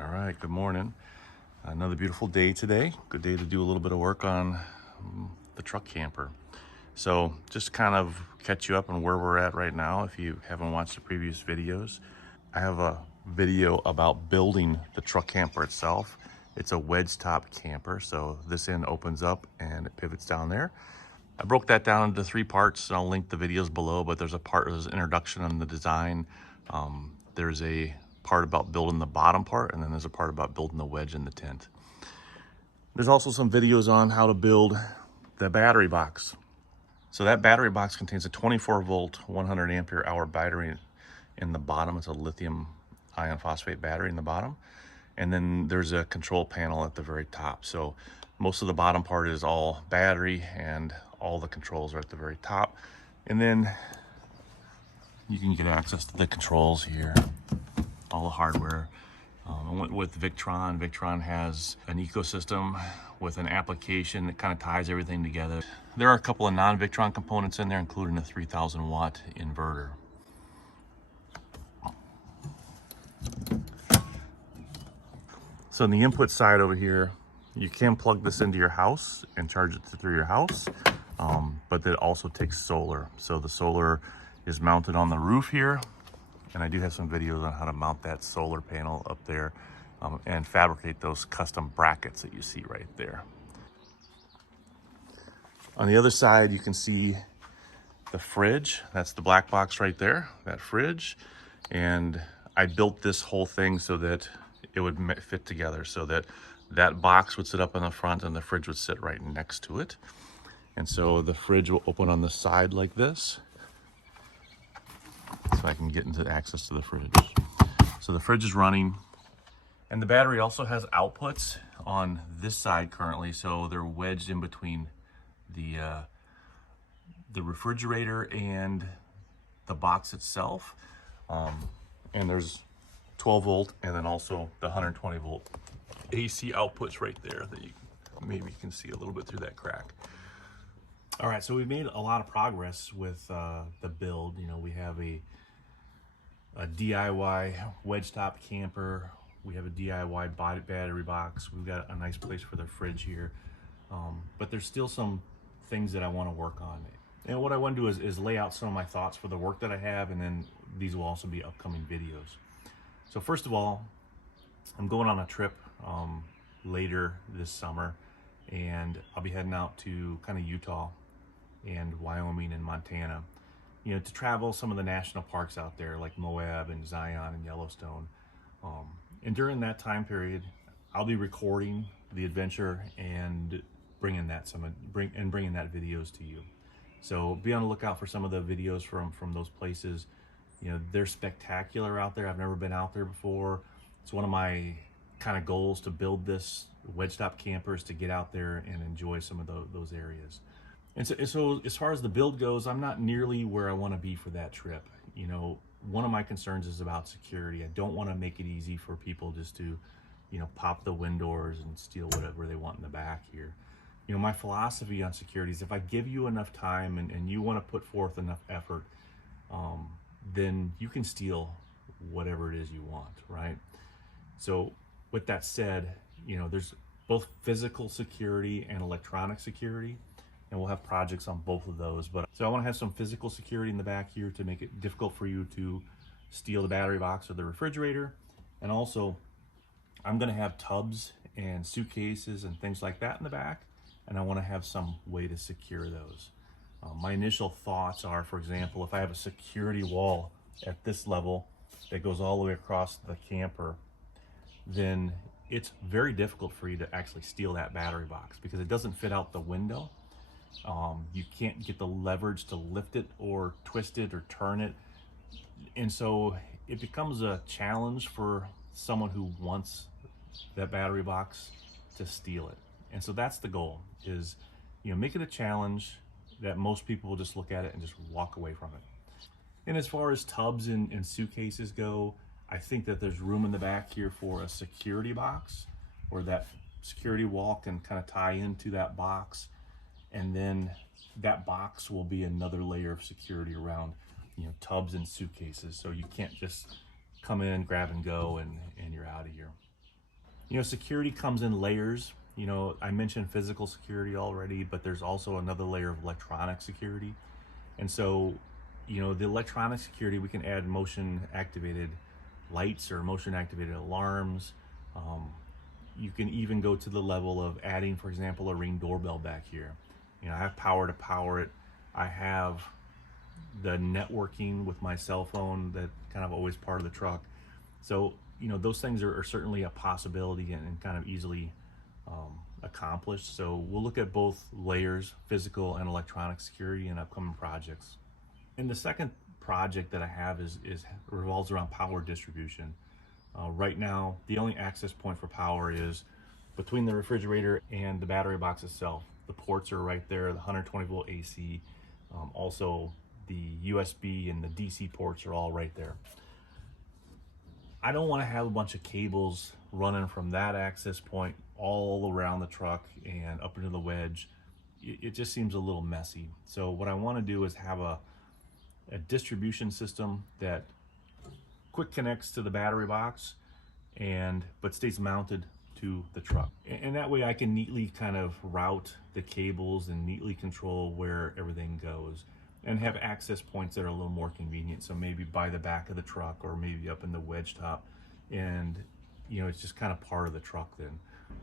All right, good morning. Another beautiful day today. Good day to do a little bit of work on the truck camper. So just kind of catch you up on where we're at right now if you haven't watched the previous videos. I have a video about building the truck camper itself. It's a wedge top camper, so this end opens up and it pivots down there. I broke that down into 3 parts, and I'll link the videos below, but there's an introduction on the design. There's a part about building the bottom part, and then there's a part about building the wedge in the tent. There's also some videos on how to build the battery box. So that battery box contains a 24 volt, 100 ampere hour battery in the bottom. It's a lithium iron phosphate battery in the bottom. And then there's a control panel at the very top. So most of the bottom part is all battery and all the controls are at the very top. And then you can get access to the controls here, all the hardware. I went with Victron. Victron has an ecosystem with an application that kind of ties everything together. There are a couple of non-Victron components in there, including a 3000 watt inverter. So on the input side over here, you can plug this into your house and charge it through your house, but it also takes solar. So the solar is mounted on the roof here, and I do have some videos on how to mount that solar panel up there and fabricate those custom brackets that you see right there. On the other side, you can see the fridge. That's the black box right there, that fridge. And I built this whole thing so that it would fit together, so that that box would sit up in the front and the fridge would sit right next to it. And so the fridge will open on the side like this, so I can get into access to the fridge. So the fridge is running, and the battery also has outputs on this side currently, so they're wedged in between the refrigerator and the box itself. And there's 12 volt and then also the 120 volt AC outputs right there that you maybe can see a little bit through that crack. All right, so we've made a lot of progress with the build. You know, we have a DIY wedge top camper. We have a DIY battery box. We've got a nice place for the fridge here. But there's still some things that I want to work on. And what I want to do is lay out some of my thoughts for the work that I have, and then these will also be upcoming videos. So first of all, I'm going on a trip later this summer, and I'll be heading out to kind of Utah and Wyoming and Montana, you know, to travel some of the national parks out there like Moab and Zion and Yellowstone. And during that time period, I'll be recording the adventure and bringing that videos to you. So be on the lookout for some of the videos from those places. You know, they're spectacular out there. I've never been out there before. It's one of my kind of goals to build this wedge top campers, to get out there and enjoy some of those areas. And so as far as the build goes, I'm not nearly where I want to be for that trip. You know, one of my concerns is about security. I don't want to make it easy for people just to, you know, pop the wind doors and steal whatever they want in the back here. You know, my philosophy on security is if I give you enough time and you want to put forth enough effort, then you can steal whatever it is you want, right? So with that said, you know, there's both physical security and electronic security, and we'll have projects on both of those. But so I want to have some physical security in the back here to make it difficult for you to steal the battery box or the refrigerator. And also, I'm going to have tubs and suitcases and things like that in the back, and I want to have some way to secure those. My initial thoughts are, for example, if I have a security wall at this level that goes all the way across the camper, then it's very difficult for you to actually steal that battery box because it doesn't fit out the window. You can't get the leverage to lift it or twist it or turn it. And so it becomes a challenge for someone who wants that battery box to steal it. And so that's the goal, is, you know, make it a challenge that most people will just look at it and just walk away from it. And as far as tubs and suitcases go, I think that there's room in the back here for a security box, where that security wall can kind of tie into that box, and then that box will be another layer of security around, you know, tubs and suitcases. So you can't just come in, grab and go, and you're out of here. You know, security comes in layers. You know, I mentioned physical security already, but there's also another layer of electronic security. And so, you know, the electronic security, we can add motion activated lights or motion activated alarms. Um, you can even go to the level of adding, for example, a Ring doorbell back here. You know, I have power to power it. I have the networking with my cell phone that kind of always part of the truck. So, you know, those things are certainly a possibility and kind of easily accomplished. So we'll look at both layers, physical and electronic security, in upcoming projects. And the second project that I have is revolves around power distribution. Right now, the only access point for power is between the refrigerator and the battery box itself. The ports are right there, the 120 volt AC. Also, the USB and the DC ports are all right there. I don't want to have a bunch of cables running from that access point all around the truck and up into the wedge. It just seems a little messy. So what I want to do is have a distribution system that quick connects to the battery box but stays mounted to the truck. And that way I can neatly kind of route the cables and neatly control where everything goes, and have access points that are a little more convenient. So maybe by the back of the truck, or maybe up in the wedge top, and you know, it's just kind of part of the truck then.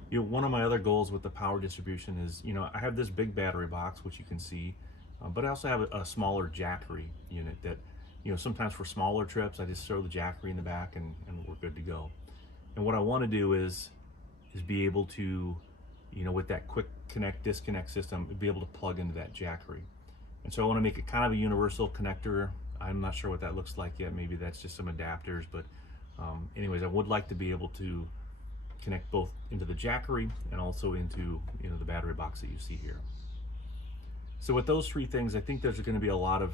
You know, one of my other goals with the power distribution is, you know, I have this big battery box, which you can see, but I also have a smaller jackery unit that, you know, sometimes for smaller trips, I just throw the jackery in the back and we're good to go. And what I want to do is be able to, you know, with that quick connect disconnect system, be able to plug into that jackery. And so I want to make it kind of a universal connector. I'm not sure what that looks like yet. Maybe that's just some adapters, but anyways, I would like to be able to connect both into the jackery and also into, you know, the battery box that you see here. So with those three things, I think there's going to be a lot of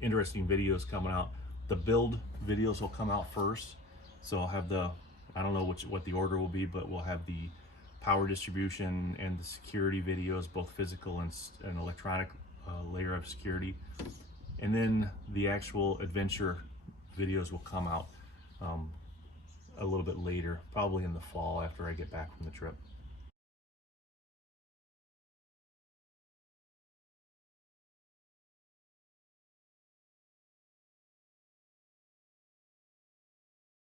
interesting videos coming out. The build videos will come out first. So I'll have I don't know what the order will be, but we'll have the power distribution and the security videos, both physical and electronic layer of security. And then the actual adventure videos will come out a little bit later, probably in the fall after I get back from the trip.